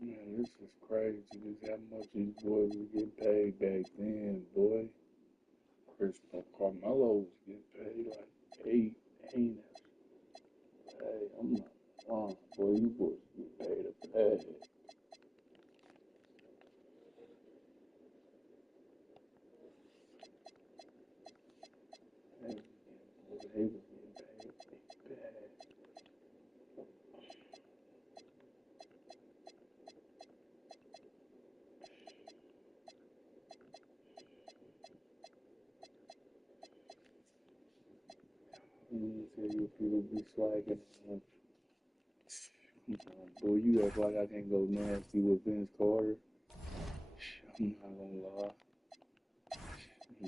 Man, this is crazy. Just how much these boys were getting paid back then, boy. Chris Carmelo was getting paid like eight. Hey, I'm not lying, boy. You boys get paid a bag. Hey, boy, they was getting paid a bag. You say you people be slacking. Come on, boy. You act like I can't go nasty with Vince Carter. I'm not gonna lie.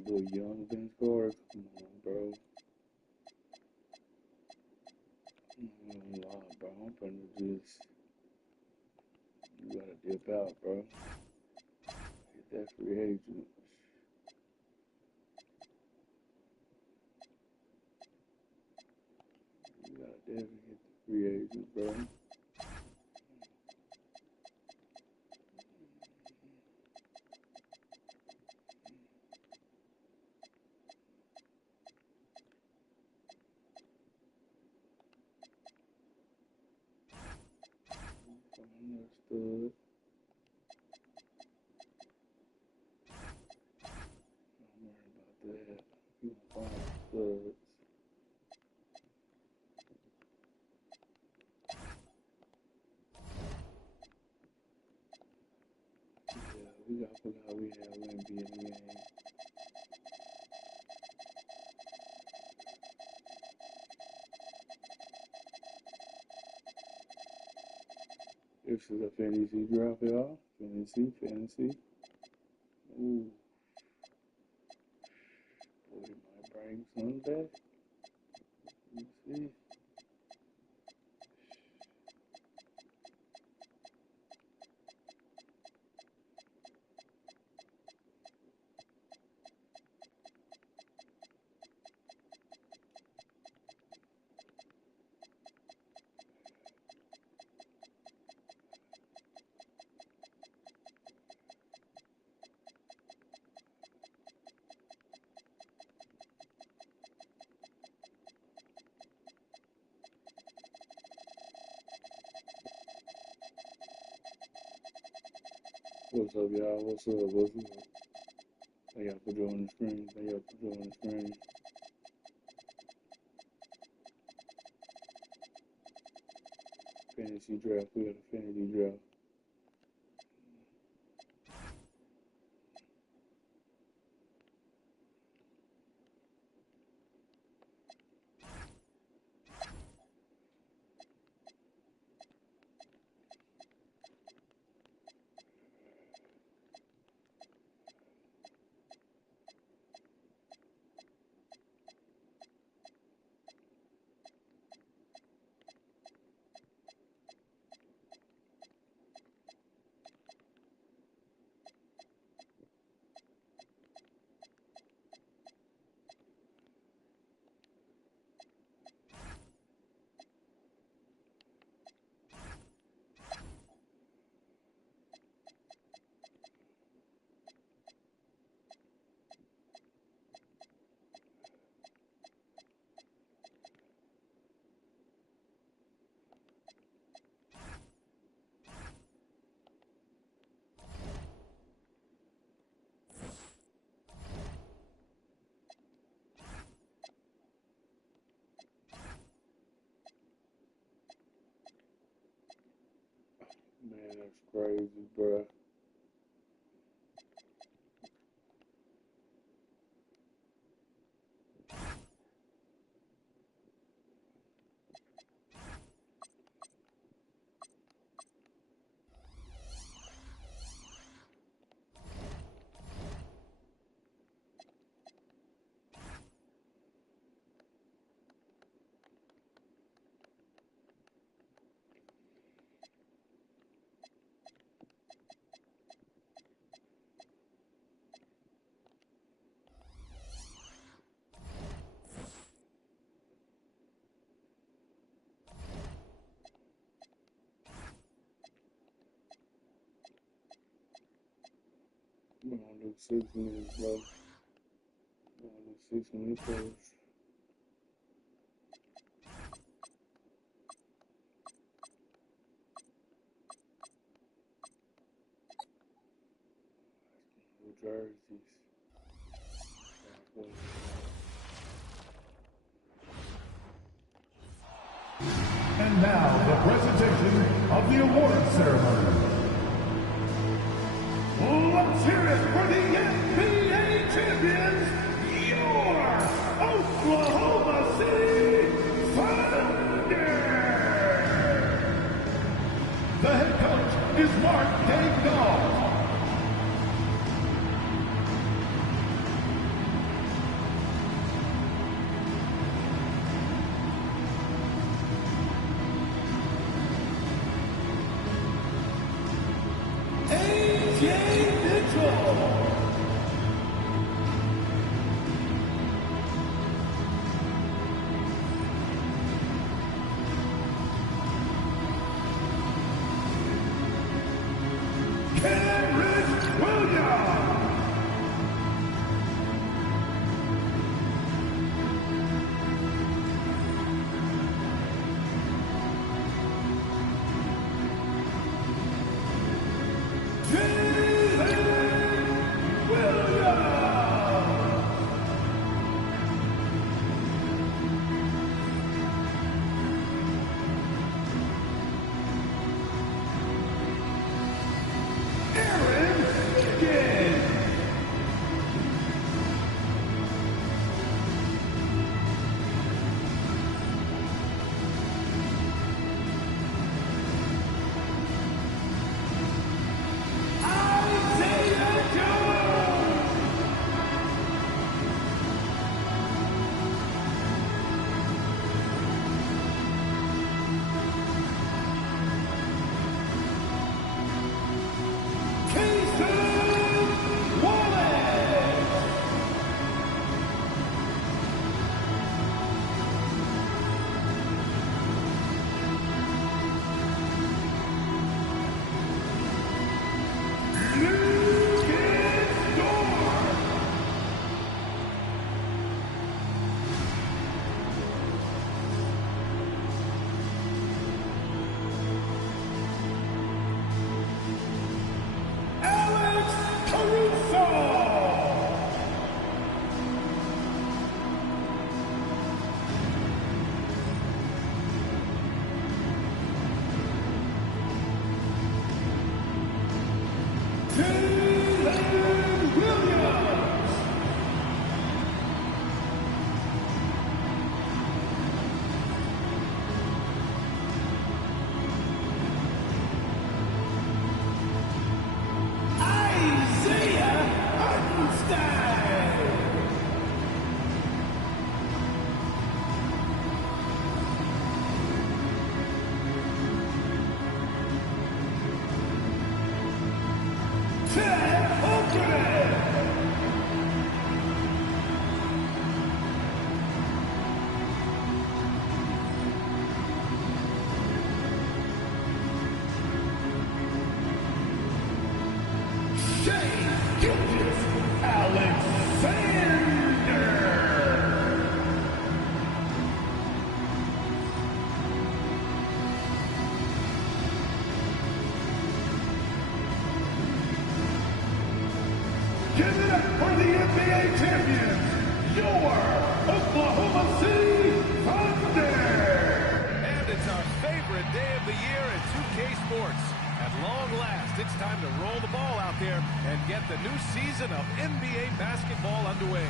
Boy, young Vince Carter. Come on, bro. I'm not gonna lie, bro. I'm finna just. You gotta dip out, bro. Get that free agent. You gotta definitely get the free agent, bro. Understood. I'm worried about that. You gonna find studs. Yeah, we gotta forget we had Wemby in the game. This is a fantasy draft, y'all. Fantasy. Ooh, boy, might bring some back. Let's see. What's up, y'all? What's up? What's up? I gotta put you on the screen. I gotta put you on the screen. Fantasy draft. We got a fantasy draft. Man, that's crazy, bro. We're gonna do 6 minutes, bro. We're gonna do 6 minutes first. New jerseys. And now, the presentation of the award ceremony. Let's hear it for the NBA champions, your Oklahoma City Thunder! The head coach is Mark Daigneault. Give it up for the NBA champions, your Oklahoma City Thunder! And it's our favorite day of the year in 2K Sports. At long last, it's time to roll the ball out there and get the new season of NBA basketball underway.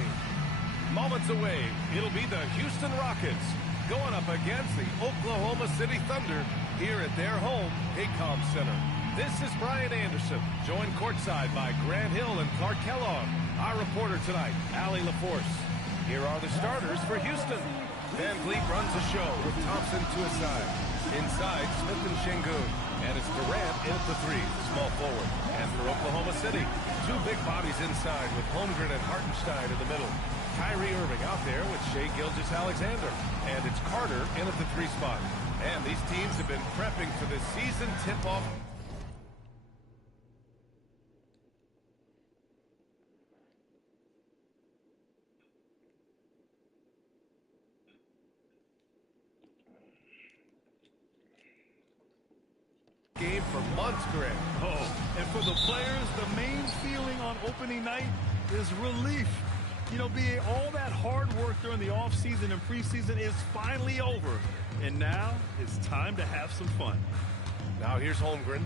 Moments away, it'll be the Houston Rockets going up against the Oklahoma City Thunder here at their home, Paycom Center. This is Brian Anderson, joined courtside by Grant Hill and Clark Kellogg. Our reporter tonight, Allie LaForce. Here are the starters for Houston. Van Vliet runs the show with Thompson to his side. Inside, Smith and Şengün. And it's Durant in at the three, small forward. And for Oklahoma City, two big bodies inside with Holmgren and Hartenstein in the middle. Kyrie Irving out there with Shai Gilgeous-Alexander. And it's Carter in at the three spot. And these teams have been prepping for this season tip-off. for months, Grant. Oh, and for the players, the main feeling on opening night is relief. You know, BA, all that hard work during the offseason and preseason is finally over. And now it's time to have some fun. Now here's Holmgren.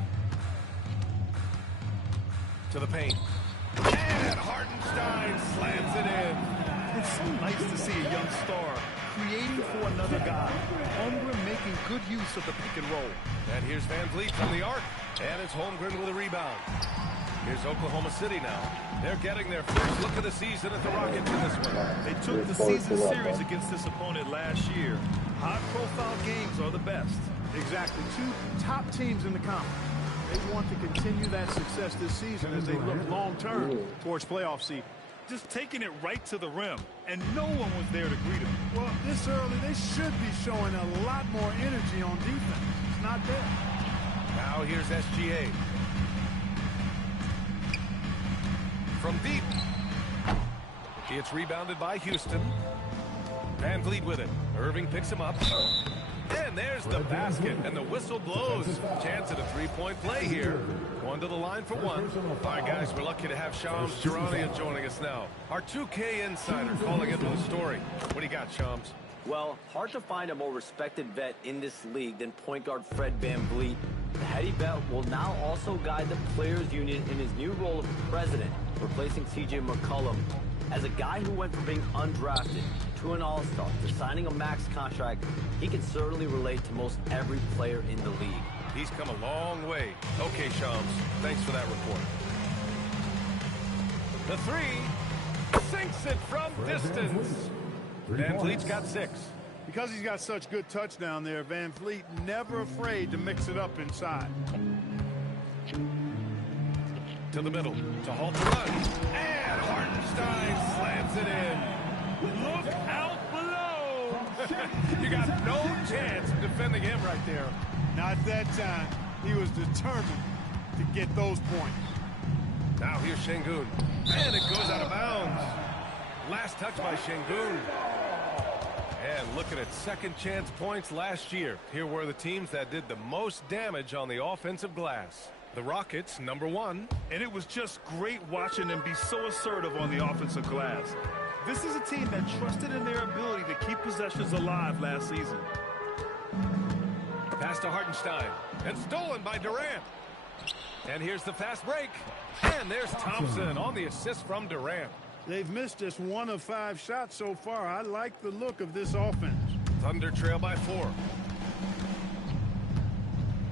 To the paint. And Hartenstein slams it in. It's so nice to see a young star creating for another guy. Holmgren making good use of the pick and roll. And here's Van Vliet from the arc. And it's Holmgren with a rebound. Here's Oklahoma City now. They're getting their first look of the season at the Rockets in this one. They took the season series against this opponent last year. High-profile games are the best. Exactly. Two top teams in the conference. They want to continue that success this season as they look long-term towards playoff seed. Just taking it right to the rim, and no one was there to greet him. Well, this early, they should be showing a lot more energy on defense. It's not there. Now here's SGA. From deep. It's rebounded by Houston. Van Vliet with it. Irving picks him up. And there's the basket, and the whistle blows. Chance at a three-point play here. Going to the line for one. All right, guys, we're lucky to have Shams Charania joining us now. Our 2K insider calling into the story. What do you got, Shams? Well, hard to find a more respected vet in this league than point guard Fred VanVleet. The heady vet will now also guide the Players Union in his new role of president, replacing CJ McCollum. As a guy who went from being undrafted to an all-star to signing a max contract, he can certainly relate to most every player in the league. He's come a long way. Okay, Shams, thanks for that report. The three sinks it from distance. Van Vliet's got 6. Because he's got such good touch down there, Van Vliet never afraid to mix it up inside. To the middle, to halt the run. And Hartenstein slams it in. Look out below! You got no chance of defending him right there. Not that time. He was determined to get those points. Now here's Şengün. And it goes out of bounds. Last touch by Şengün. And looking at second chance points last year. Here were the teams that did the most damage on the offensive glass. The Rockets, number 1. And it was just great watching them be so assertive on the offensive glass. This is a team that trusted in their ability to keep possessions alive last season. Pass to Hartenstein. And stolen by Durant. And here's the fast break. And there's Thompson on the assist from Durant. They've missed just 1 of 5 shots so far. I like the look of this offense. Thunder trail by 4.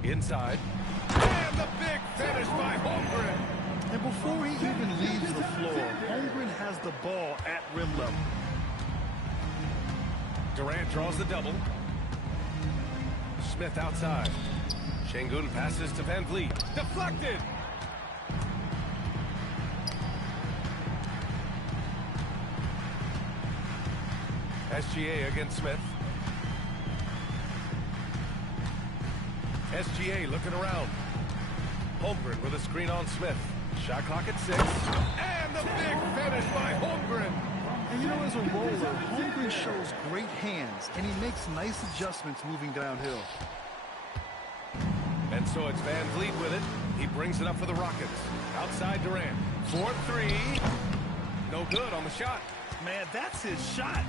Inside. And the big finish by Holmgren. And before he even leaves the floor, Holmgren has the ball at rim level. Durant draws the double. Smith outside. Şengün passes to Van Vliet. Deflected. SGA against Smith. SGA looking around. Holmgren with a screen on Smith. Shot clock at 6. And the big finish by Holmgren. And you know, as a roller, Holmgren shows great hands, and he makes nice adjustments moving downhill. And so it's Van Vliet with it. He brings it up for the Rockets. Outside Durant. 4-3. No good on the shot. Man, that's his shot.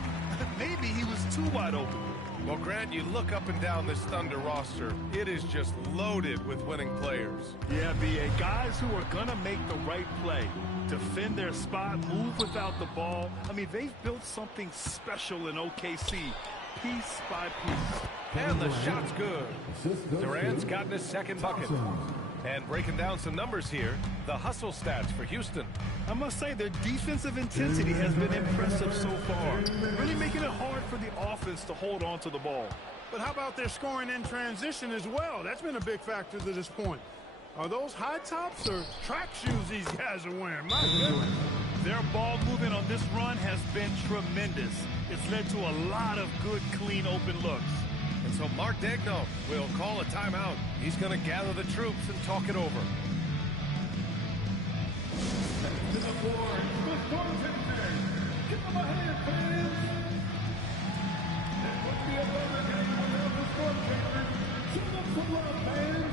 Maybe he was too wide open. Well, Grant, you look up and down this Thunder roster. It is just loaded with winning players. Yeah, BA, guys who are going to make the right play, defend their spot, move without the ball. I mean, they've built something special in OKC, piece by piece. And the shot's good. Durant's gotten his second bucket. And breaking down some numbers here, the hustle stats for Houston. I must say their defensive intensity has been impressive so far, really making it hard for the offense to hold on to the ball. But how about their scoring in transition as well? That's been a big factor to this point. Are those high tops or track shoes these guys are wearing? My goodness. Their ball movement on this run has been tremendous. It's led to a lot of good, clean, open looks. And so Mark Daigneault will call a timeout. He's going to gather the troops and talk it over. To the board, the goaltender. Give him a hand, fans. That would be a better game without the goaltender. Give him some love, man.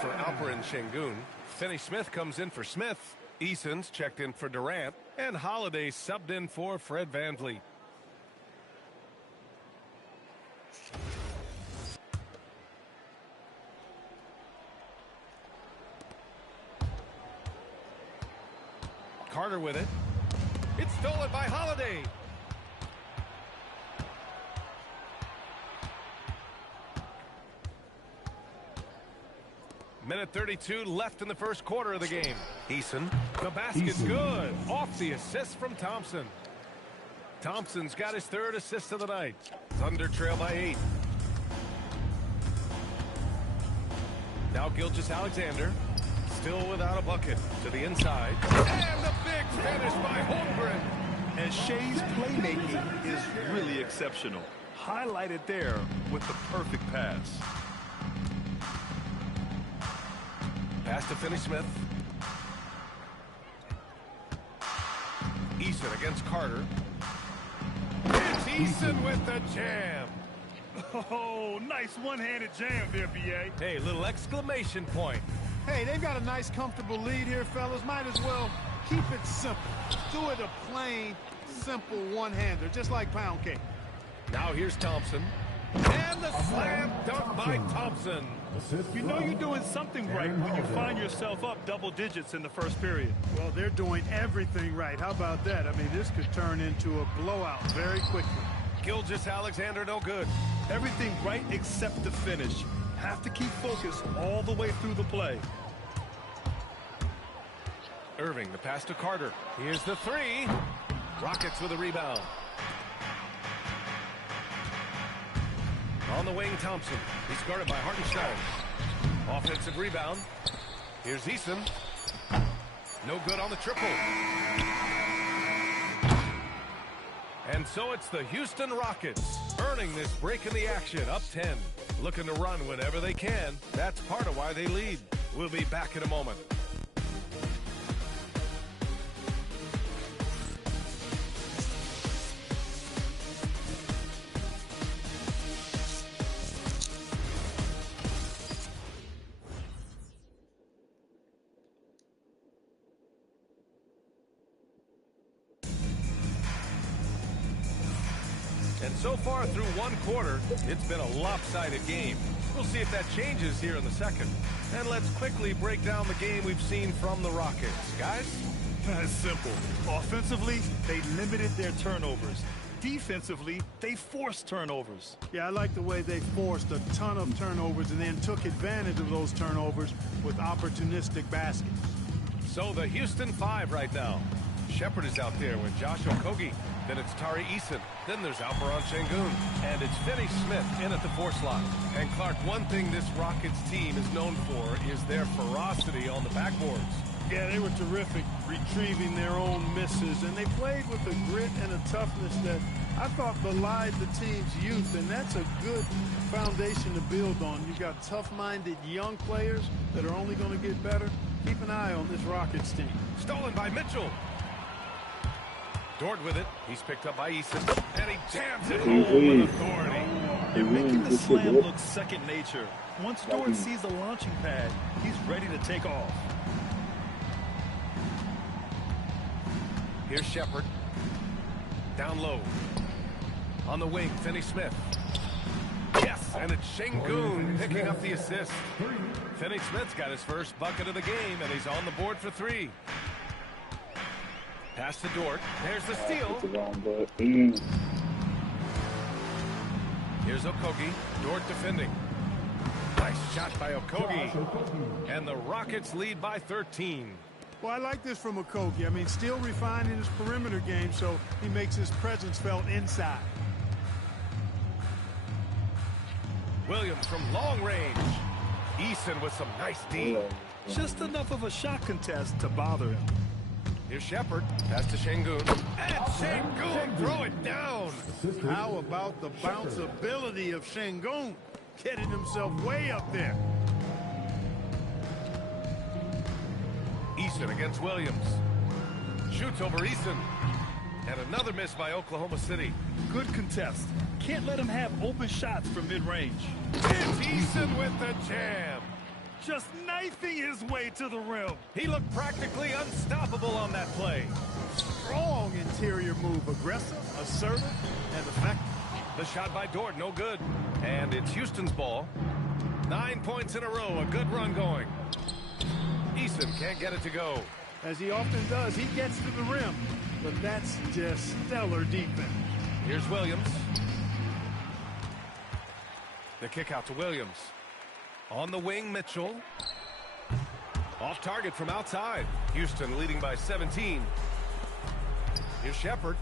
for Alperen Şengün. Finney-Smith comes in for Smith. Eason's checked in for Durant. And Holiday subbed in for Fred VanVleet. Carter with it. It's stolen by Holiday. Minute 32 left in the first quarter of the game. Eason. The basket's good. Off the assist from Thompson. Thompson's got his third assist of the night. Thunder trail by 8. Now Gilgeous-Alexander. Still without a bucket. To the inside. And the big finish by Holmgren. And Shea's playmaking is really exceptional. Highlighted there with the perfect pass. Pass to Finney-Smith. Eason against Carter. It's Eason with the jam. Oh, nice one-handed jam there, B.A. Hey, little exclamation point. Hey, they've got a nice, comfortable lead here, fellas. Might as well keep it simple. Do it a plain, simple one-hander, just like pound cake. Now here's Thompson. And the slam dunk by Thompson. You know you're doing something right when you find yourself up double digits in the first period. Well, they're doing everything right. How about that? I mean, this could turn into a blowout very quickly. Gilgeous-Alexander no good. Everything right except the finish. Have to keep focused all the way through the play. Irving, the pass to Carter. Here's the three. Rockets with a rebound. On the wing, Thompson. He's guarded by Hartenstein. Offensive rebound. Here's Eason. No good on the triple. And so it's the Houston Rockets earning this break in the action, up 10. Looking to run whenever they can. That's part of why they lead. We'll be back in a moment. And so far through one quarter, it's been a lopsided game. We'll see if that changes here in the second. And let's quickly break down the game we've seen from the Rockets. Guys? That's simple. Offensively, they limited their turnovers. Defensively, they forced turnovers. Yeah, I like the way they forced a ton of turnovers and then took advantage of those turnovers with opportunistic baskets. So the Houston Five right now. Shepherd is out there with Josh Okogie. Then it's Tari Eason. Then there's Alperen Şengün. And it's Finney-Smith in at the 4 slot. And Clark, one thing this Rockets team is known for is their ferocity on the backboards. Yeah, they were terrific retrieving their own misses, and they played with a grit and a toughness that I thought belied the team's youth, and that's a good foundation to build on. You've got tough-minded young players that are only going to get better. Keep an eye on this Rockets team. Stolen by Mitchell. Dort with it. He's picked up by Eason. And he jams it home with authority. They're making the slam look second nature. Once Dort sees the launching pad, he's ready to take off. Here's Shepherd. Down low. On the wing, Finney-Smith. Yes, and it's Şengün picking up the assist. Finney-Smith's got his first bucket of the game, and he's on the board for 3. Pass to Dort. There's the steal. Here's Okogie. Dort defending. Nice shot by Okogie. And the Rockets lead by 13. Well, I like this from Okogie. I mean, still refining his perimeter game, so he makes his presence felt inside. Williams from long range. Eason with some nice D. Just enough of a shot contest to bother him. Here's Shepherd. Pass to Şengün. And Şengün throw it down. How about the bounceability of Şengün? Getting himself way up there. Eason against Williams. Shoots over Eason. And another miss by Oklahoma City. Good contest. Can't let him have open shots from mid-range. It's Eason with the jam. just knifing his way to the rim. He looked practically unstoppable on that play. Strong interior move, aggressive, assertive, and effective. The shot by Dort, no good. And it's Houston's ball. 9 points in a row, a good run going. Eason can't get it to go. As he often does, he gets to the rim. But that's just stellar defense. Here's Williams. The kick out to Williams. On the wing, Mitchell. Off target from outside. Houston leading by 17. Here's Shepherd.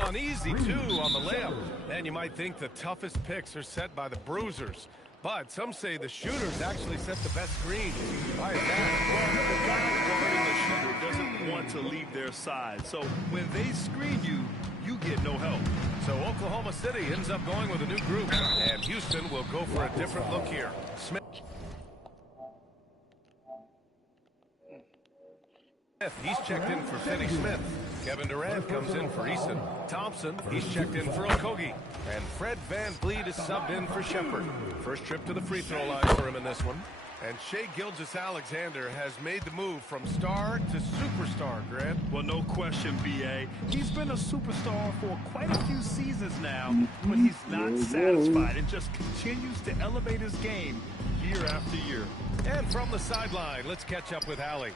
An easy two on the layup. And you might think the toughest picks are set by the bruisers. But some say the shooters actually set the best screens. Why is that? The guy guarding the shooter doesn't want to leave their side. So when they screen you, you get no help. So Oklahoma City ends up going with a new group. And Houston will go for a different look here. Smith. He's checked in for Finney Smith. Kevin Durant comes in for Eason. Thompson, he's checked in for Okogie. And Fred VanVleet is subbed in for Shepherd. First trip to the free throw line for him in this one. And Shai Gilgeous-Alexander has made the move from star to superstar, Grant. Well, no question, B.A. He's been a superstar for quite a few seasons now, but he's not satisfied and just continues to elevate his game year after year. And from the sideline, let's catch up with Allie.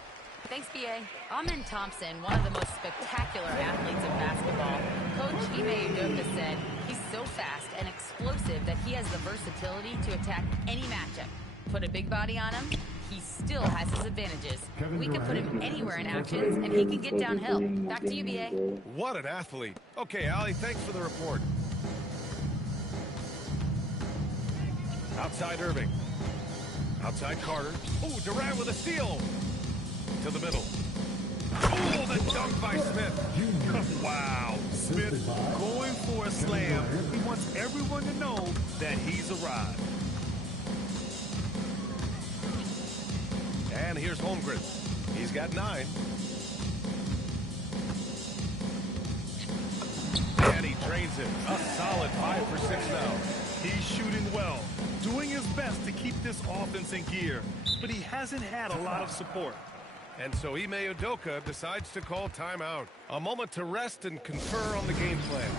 Thanks, B.A. Amen Thompson, one of the most spectacular athletes in basketball. Coach Ime Udoka said he's so fast and explosive that he has the versatility to attack any matchup. Put a big body on him, he still has his advantages. We can put him anywhere in actions, and he can get downhill. Back to you, B.A. What an athlete. Okay, Allie, thanks for the report. Outside Irving. Outside Carter. Oh, Durant with a steal. To the middle. Oh, the dunk by Smith. Wow. Smith going for a slam. He wants everyone to know that he's arrived. And here's Holmgren. He's got 9. And he drains it. A solid 5 for 6 now. He's shooting well, doing his best to keep this offense in gear, but he hasn't had a lot of support. And so Ime Udoka decides to call timeout. A moment to rest and confer on the game plan.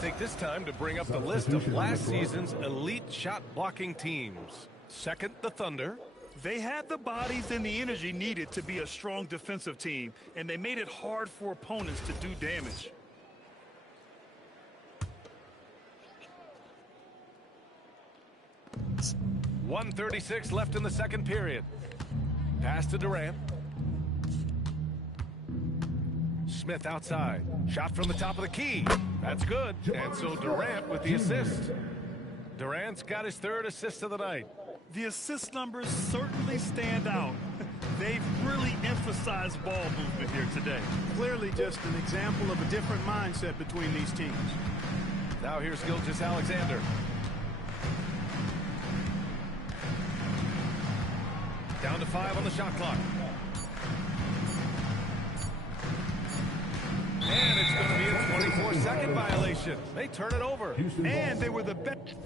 Take this time to bring up the list of last season's elite shot blocking teams. Second, the Thunder. They had the bodies and the energy needed to be a strong defensive team, and they made it hard for opponents to do damage. .136 left in the second period. Pass to Durant. Smith outside. Shot from the top of the key. That's good. And so Durant with the assist. Durant's got his 3rd assist of the night. The assist numbers certainly stand out. They've really emphasized ball movement here today. Clearly just an example of a different mindset between these teams. Now here's Gilgeous-Alexander. Down to 5 on the shot clock. And it's going to be a 24-second violation. They turn it over. And they were the best.